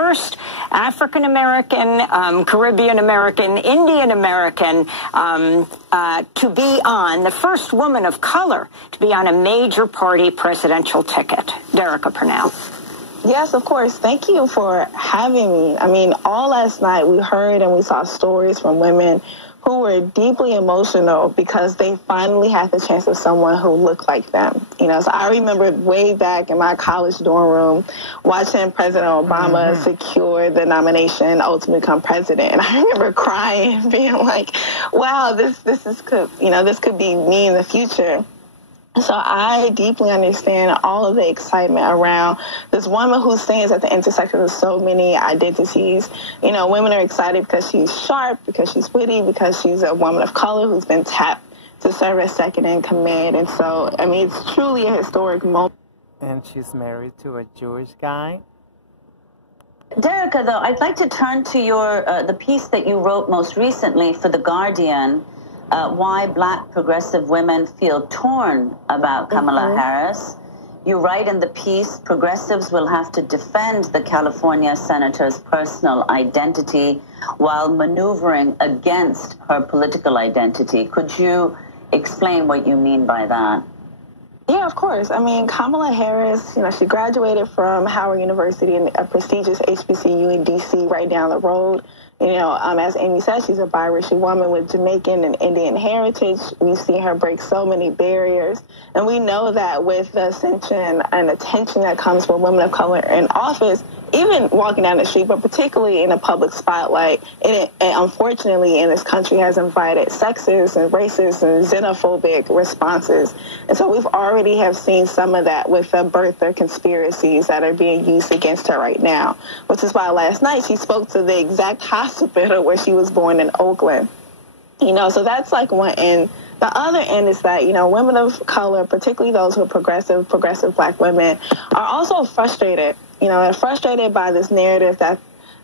first African American, Caribbean American, Indian American to be on, the first woman of color to be on a major party presidential ticket. Derica Purnell. Yes, of course. Thank you for having me. I mean, all last night we heard and we saw stories from women who were deeply emotional because they finally had the chance of someone who looked like them. You know, so I remember way back in my college dorm room watching President Obama secure the nomination, ultimately become president. And I remember crying, being like, wow, this could be me in the future. So I deeply understand all of the excitement around this woman who stands at the intersection of so many identities. You know, women are excited because she's sharp, because she's witty, because she's a woman of color who's been tapped to serve as second in command. And so, I mean, it's truly a historic moment. And she's married to a Jewish guy. Derica, though, I'd like to turn to your the piece that you wrote most recently for The Guardian, why black progressive women feel torn about Kamala Harris. You write in the piece, progressives will have to defend the California senator's personal identity while maneuvering against her political identity. Could you explain what you mean by that? Yeah, of course. I mean, Kamala Harris, you know, she graduated from Howard University, in a prestigious HBCU in D.C. right down the road. You know, as Amy said, she's a biracial woman with Jamaican and Indian heritage. We've seen her break so many barriers. And we know that with the ascension and attention that comes from women of color in office, even walking down the street, but particularly in a public spotlight, it unfortunately in this country has invited sexist and racist and xenophobic responses. And so we've already have seen some of that with the birther conspiracies that are being used against her right now, which is why last night she spoke to the exact hospital where she was born in Oakland. You know, so that's like one end. The other end is that, you know, women of color, particularly those who are progressive black women, are also frustrated. You know, they're frustrated by this narrative that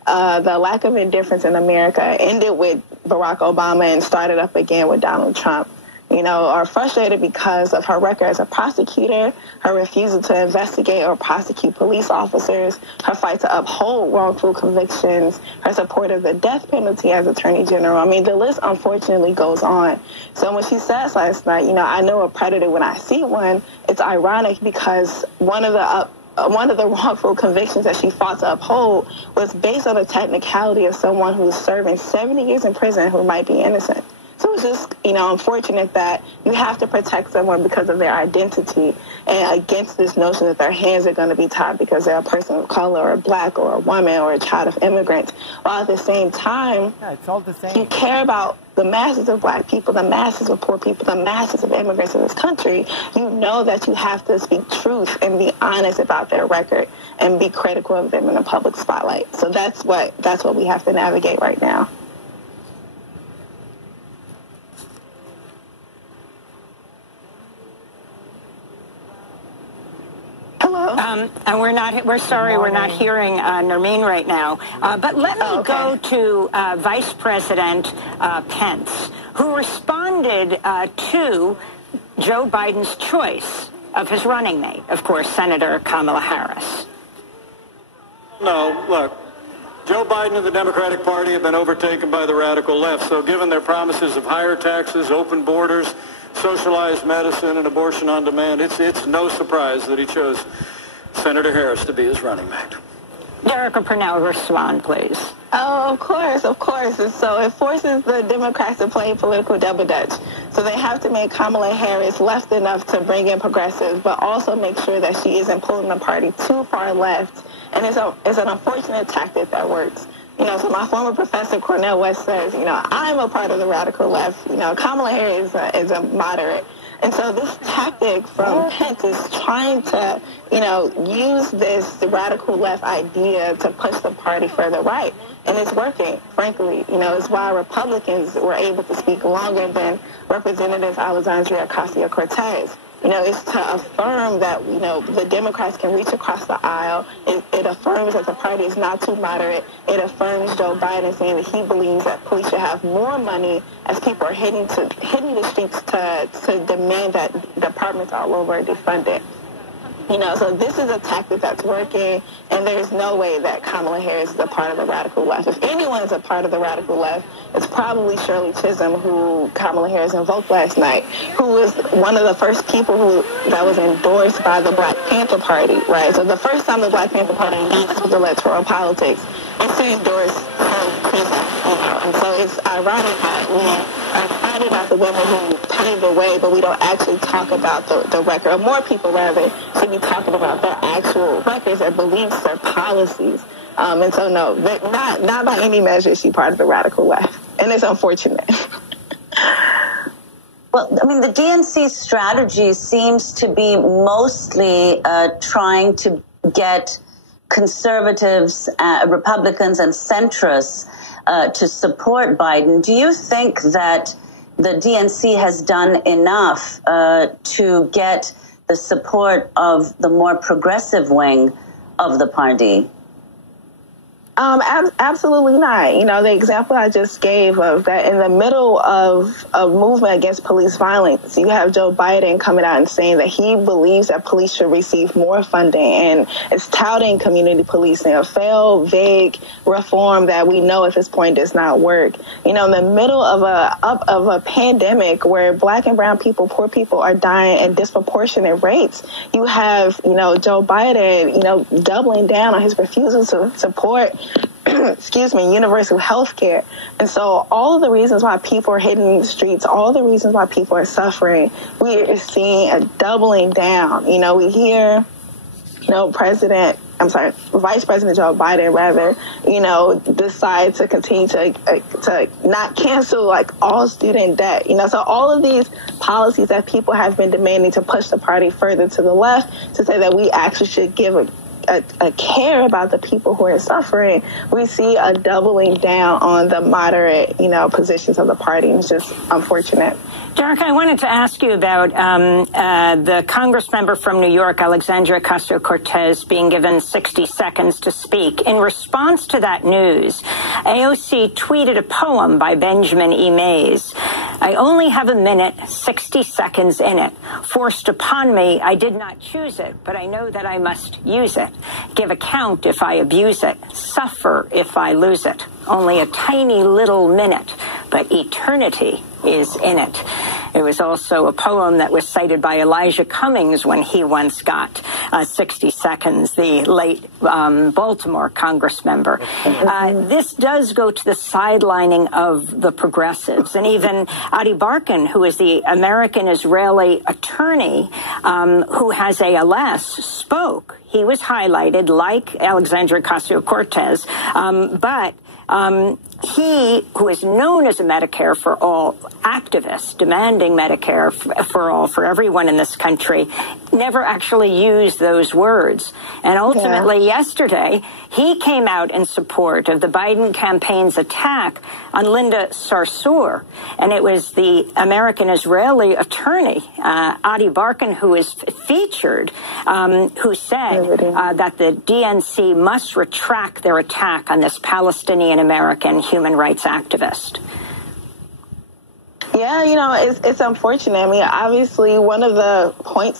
the lack of indifference in America ended with Barack Obama and started up again with Donald Trump. You know, are frustrated because of her record as a prosecutor, her refusal to investigate or prosecute police officers, her fight to uphold wrongful convictions, her support of the death penalty as Attorney General. I mean, the list unfortunately goes on. So when she says last night, you know, I know a predator when I see one, it's ironic because one of the wrongful convictions that she fought to uphold was based on the technicality of someone who's serving 70 years in prison who might be innocent. So it's just, you know, unfortunate that you have to protect someone because of their identity and against this notion that their hands are going to be tied because they're a person of color or black or a woman or a child of immigrants. While at the same time, it's all the same. You care about the masses of black people, the masses of poor people, the masses of immigrants in this country. You know that you have to speak truth and be honest about their record and be critical of them in the public spotlight. So that's what we have to navigate right now. And we're sorry we're not hearing Nermeen right now. But let me go to Vice President Pence, who responded to Joe Biden's choice of his running mate, of course, Senator Kamala Harris. No, look, Joe Biden and the Democratic Party have been overtaken by the radical left. So given their promises of higher taxes, open borders, socialized medicine, and abortion on demand, it's no surprise that he chose Senator Harris to be his running mate. Derica Purnell, respond, please. Oh, of course. And so it forces the Democrats to play political double dutch. So they have to make Kamala Harris left enough to bring in progressives, but also make sure that she isn't pulling the party too far left. And it's an unfortunate tactic that works. You know, so my former professor, Cornel West, says, you know, I'm a part of the radical left. You know, Kamala Harris is a moderate. And so this tactic from Pence is trying to, you know, use this radical left idea to push the party further right. And it's working, frankly. You know, it's why Republicans were able to speak longer than Representative Alexandria Ocasio-Cortez. You know, it's to affirm that, you know, the Democrats can reach across the aisle. It affirms that the party is not too moderate. It affirms Joe Biden saying that he believes that police should have more money as people are hitting the streets to demand that departments all over are defunded. So this is a tactic that's working, and there's no way that Kamala Harris is a part of the radical left. If anyone is a part of the radical left, it's probably Shirley Chisholm, who Kamala Harris invoked last night, who was one of the first people that was endorsed by the Black Panther Party, right? So the first time the Black Panther Party engaged with electoral politics, it's to endorse and so it's ironic that we are fighting about the women who paved the way, but we don't actually talk about the record, or more people rather should be talking about their actual records, their beliefs, their policies. And so no, not by any measure is she part of the radical left, and it's unfortunate. Well, I mean, the DNC strategy seems to be mostly trying to get conservatives, Republicans, and centrists to support Biden. Do you think that the DNC has done enough to get the support of the more progressive wing of the party? Absolutely not. The example I just gave of that in the middle of a movement against police violence, you have Joe Biden coming out and saying that he believes that police should receive more funding, and it's touting community policing, a failed, vague reform that we know at this point does not work. In the middle of a pandemic where Black and brown people, poor people are dying at disproportionate rates, you have, Joe Biden, doubling down on his refusal to support universal health care. And so all of the reasons why people are hitting the streets, all the reasons why people are suffering, we are seeing a doubling down. We hear, Vice President Joe Biden, rather, decide to continue to not cancel all student debt. So all of these policies that people have been demanding to push the party further to the left, to say that we actually should give a care about the people who are suffering, we see a doubling down on the moderate, positions of the party. It's just unfortunate. Derek, I wanted to ask you about the Congress member from New York, Alexandria Ocasio-Cortez, being given 60 seconds to speak. In response to that news, AOC tweeted a poem by Benjamin E. Mays. I only have a minute, 60 seconds in it. Forced upon me, I did not choose it, but I know that I must use it. Give account if I abuse it. Suffer if I lose it. Only a tiny little minute, but eternity is in it. It was also a poem that was cited by Elijah Cummings when he once got 60 seconds, the late Baltimore Congress member. This does go to the sidelining of the progressives. And even Adi Barkan, who is the American-Israeli attorney who has ALS, spoke. He was highlighted like Alexandria Ocasio-Cortez, but he, who is known as a Medicare for All activist, demanding Medicare for all for everyone in this country, never actually used those words. And ultimately, yesterday, he came out in support of the Biden campaign's attack on Linda Sarsour. And it was the American-Israeli attorney, Adi Barkan, who is featured, who said that the DNC must retract their attack on this Palestinian-American human rights activist. Yeah, it's unfortunate. I mean, obviously, one of the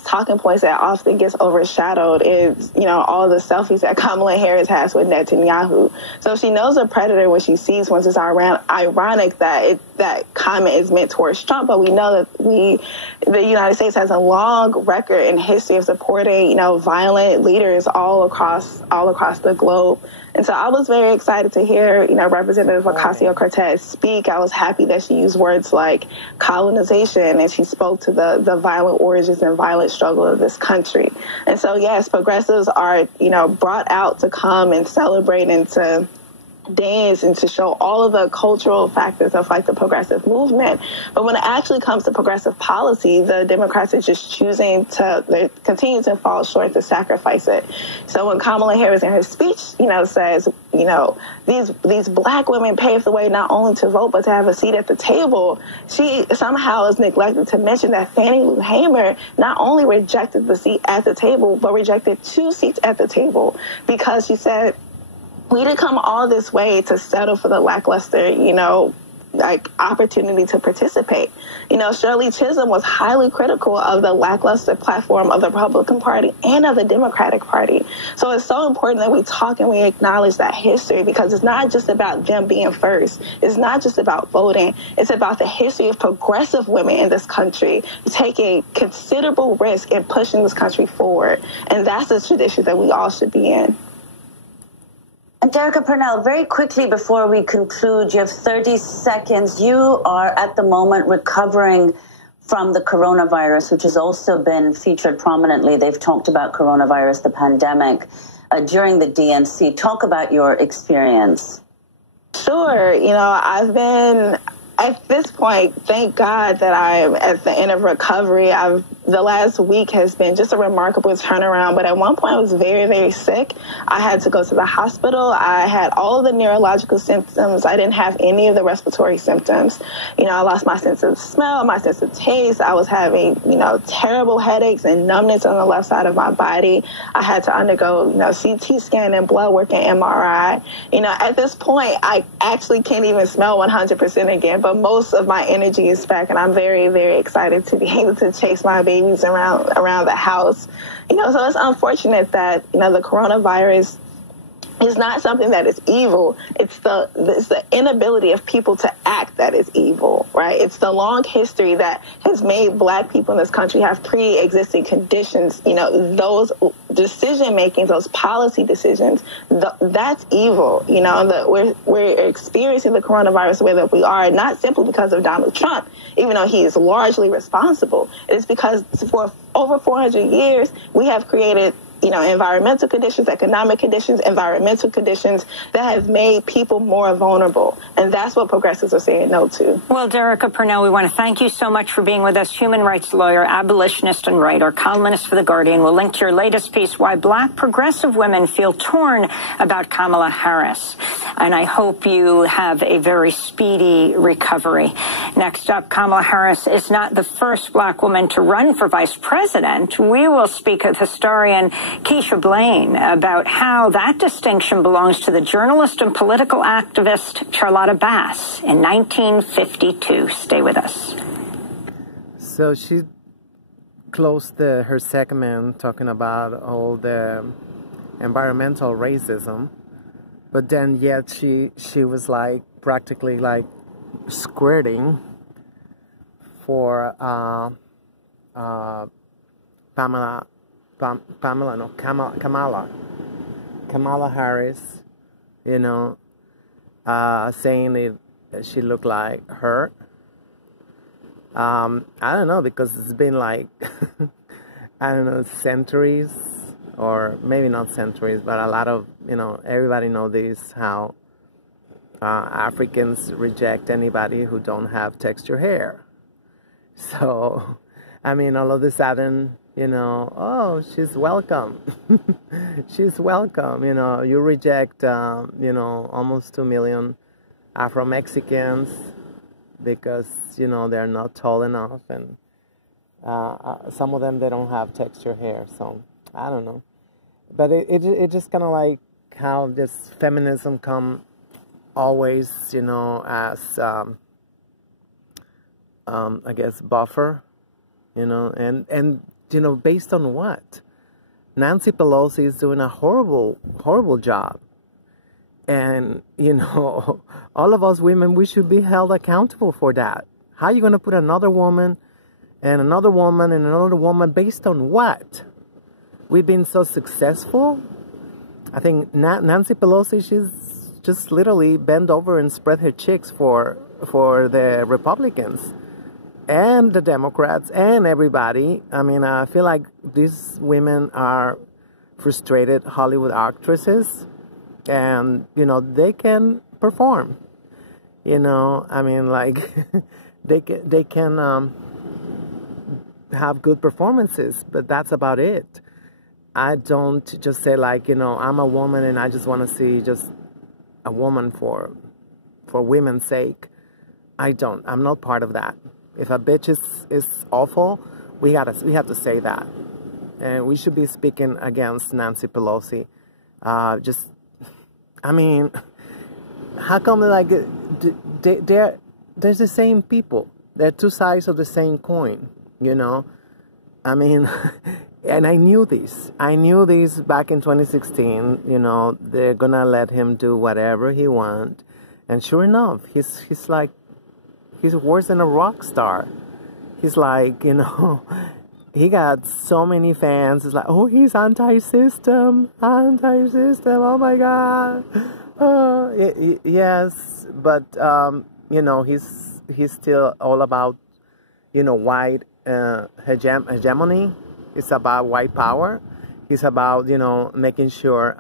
talking points that often gets overshadowed is, all the selfies that Kamala Harris has with Netanyahu. So she knows a predator when she sees one. It's ironic that that comment is meant towards Trump, but we know that the United States has a long record and history of supporting, violent leaders all across the globe. And so I was very excited to hear, Representative Ocasio-Cortez speak. I was happy that she used words like colonization, and she spoke to the violent origins and violent struggle of this country. And so, yes, progressives are, brought out to come and celebrate and to dance and to show all of the cultural factors of the progressive movement. But when it actually comes to progressive policy, the Democrats are just choosing they continue to fall short, to sacrifice it. So when Kamala Harris in her speech, says, these Black women paved the way not only to vote, but to have a seat at the table, she somehow is neglected to mention that Fannie Lou Hamer not only rejected the seat at the table, but rejected 2 seats at the table, because she said, we didn't come all this way to settle for the lackluster, opportunity to participate. You know, Shirley Chisholm was highly critical of the lackluster platform of the Republican Party and of the Democratic Party. So it's so important that we talk and we acknowledge that history, because it's not just about them being first. It's not just about voting. It's about the history of progressive women in this country taking considerable risk in pushing this country forward. And that's the tradition that we all should be in. And Derecka Purnell, very quickly before we conclude, you have 30 seconds. You are at the moment recovering from the coronavirus, which has also been featured prominently. They've talked about coronavirus, the pandemic, during the DNC. Talk about your experience. Sure. You know, I've been, at this point, thank God that I'm at the end of recovery. The last week has been just a remarkable turnaround. But at one point, I was very, very sick. I had to go to the hospital. I had all of the neurological symptoms. I didn't have any of the respiratory symptoms. You know, I lost my sense of smell, my sense of taste. I was having, you know, terrible headaches and numbness on the left side of my body. I had to undergo, you know, CT scan and blood work and MRI. You know, at this point, I actually can't even smell 100% again, but most of my energy is back, and I'm very, very excited to be able to chase my babies around the house. You know, so it's unfortunate that, you know, the coronavirus is not something that is evil. It's the inability of people to act that is evil, right? It's the long history that has made Black people in this country have pre-existing conditions. You know, those decision-making, those policy decisions, that's evil. You know, we're experiencing the coronavirus the way that we are, not simply because of Donald Trump, even though he is largely responsible. It is because for over 400 years, we have created, you know, environmental conditions, economic conditions, environmental conditions that have made people more vulnerable. And that's what progressives are saying no to. Well, Derecka Purnell, we want to thank you so much for being with us. Human rights lawyer, abolitionist and writer, columnist for The Guardian. We'll link to your latest piece, Why Black Progressive Women Feel Torn About Kamala Harris. And I hope you have a very speedy recovery. Next up, Kamala Harris is not the first Black woman to run for vice president. We will speak with historian Keisha Blaine about how that distinction belongs to the journalist and political activist Charlotta Bass in 1952. Stay with us. So she closed her segment talking about all the environmental racism, but then yet she was like practically like squirting for Kamala Harris, you know, saying she looked like her. I don't know, because it's been like, I don't know, centuries, or maybe not centuries, but a lot of, you know, everybody knows this, how Africans reject anybody who don't have texture hair. So, I mean, all of a sudden, you know, oh, she's welcome. She's welcome. You know, you reject, you know, almost 2 million Afro-Mexicans because, you know, they're not tall enough. And some of them, they don't have texture hair. So, I don't know. But it just kind of like how this feminism come always, you know, as, I guess, buffer, you know, and you know, based on what? Nancy Pelosi is doing a horrible, horrible job. And, you know, all of us women, we should be held accountable for that. How are you going to put another woman and another woman and another woman based on what? We've been so successful. I think Nancy Pelosi, she's just literally bent over and spread her cheeks for the Republicans and the Democrats and everybody. I mean, I feel like these women are frustrated Hollywood actresses, and, you know, they can perform. You know, I mean, like, they can have good performances, but that's about it. I don't just say, like, you know, I'm a woman and I just want to see just a woman for women's sake. I'm not part of that. If a bitch is awful, we have to say that, and we should be speaking against Nancy Pelosi. I mean, how come like they're the same people. They're two sides of the same coin, you know. I mean, and I knew this. I knew this back in 2016, you know, they're going to let him do whatever he wants. And sure enough, he's like, he's worse than a rock star. He's like, you know, he got so many fans. It's like, oh, he's anti-system, oh my God. Yes, but, you know, he's still all about, you know, white hegemony. It's about white power. It's about, you know, making sure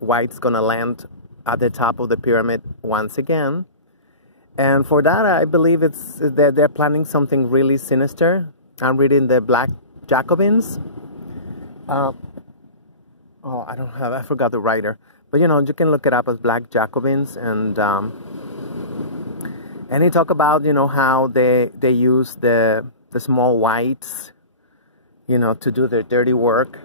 white's going to land at the top of the pyramid once again. And for that, I believe it's that they're planning something really sinister. I'm reading the Black Jacobins. I forgot the writer. But, you know, you can look it up as Black Jacobins. And he talk about, you know, how they use the small whites, you know, to do their dirty work.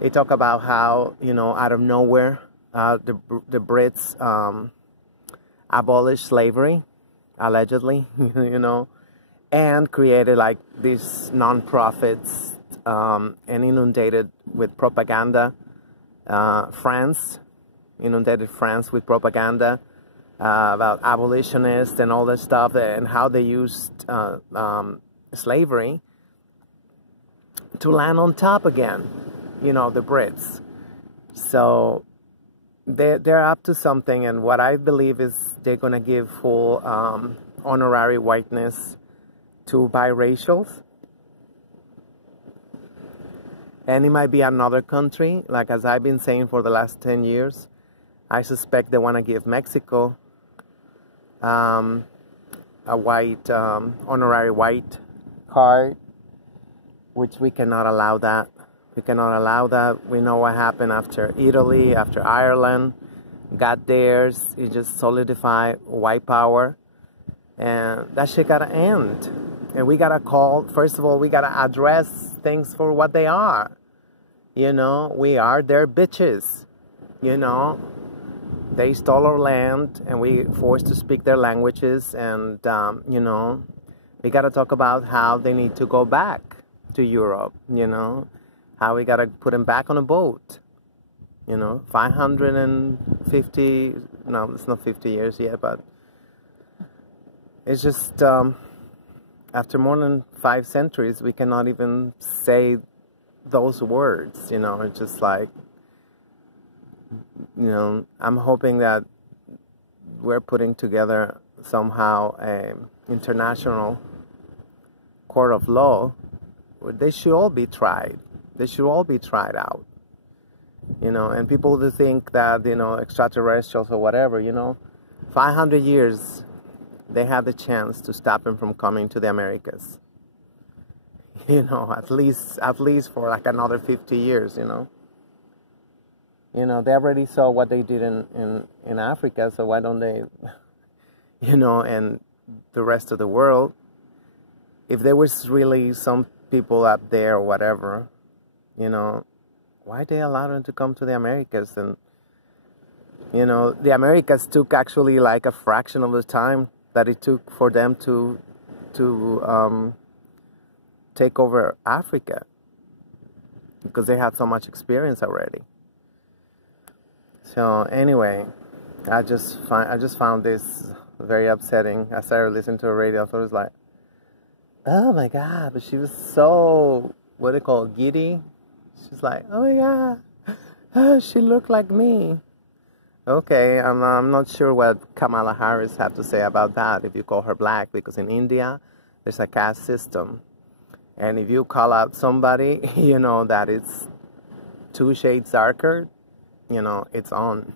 They talk about how, you know, out of nowhere, the Brits abolished slavery, allegedly, you know, and created like these non-profits and inundated with propaganda. France inundated France with propaganda about abolitionists and all that stuff, and how they used slavery to land on top again, you know, the Brits. So they're up to something, and what I believe is they're going to give full honorary whiteness to biracials. And it might be another country, like as I've been saying for the last 10 years. I suspect they want to give Mexico a white, honorary white card, which we cannot allow that. We cannot allow that. We know what happened after Italy, after Ireland got theirs. It just solidified white power. And that shit gotta end. And we gotta call, first of all, we gotta address things for what they are. You know, we are their bitches. You know, they stole our land and we forced to speak their languages. And, you know, we gotta talk about how they need to go back to Europe, you know. How we gotta put them back on a boat, you know, 550, no, it's not 50 years yet, but it's just, after more than 5 centuries, we cannot even say those words, you know. It's just like, you know, I'm hoping that we're putting together somehow an international court of law where they should all be tried. They should all be tried out, you know, and people who think that, you know, extraterrestrials or whatever, you know, 500 years, they had the chance to stop them from coming to the Americas, you know, at least for like another 50 years, you know. You know, they already saw what they did in Africa, so why don't they, you know, and the rest of the world, if there was really some people up there or whatever, you know, why they allow them to come to the Americas? And, you know, the Americas took actually like a fraction of the time that it took for them to take over Africa, because they had so much experience already. So anyway, I just found this very upsetting. I started listening to the radio, so it was like, oh my God, but she was so, what do you call it, giddy? She's like, oh my God, oh, she looked like me. Okay, I'm not sure what Kamala Harris had to say about that, if you call her black, because in India, there's a caste system. And if you call out somebody, you know, that it's 2 shades darker, you know, it's on.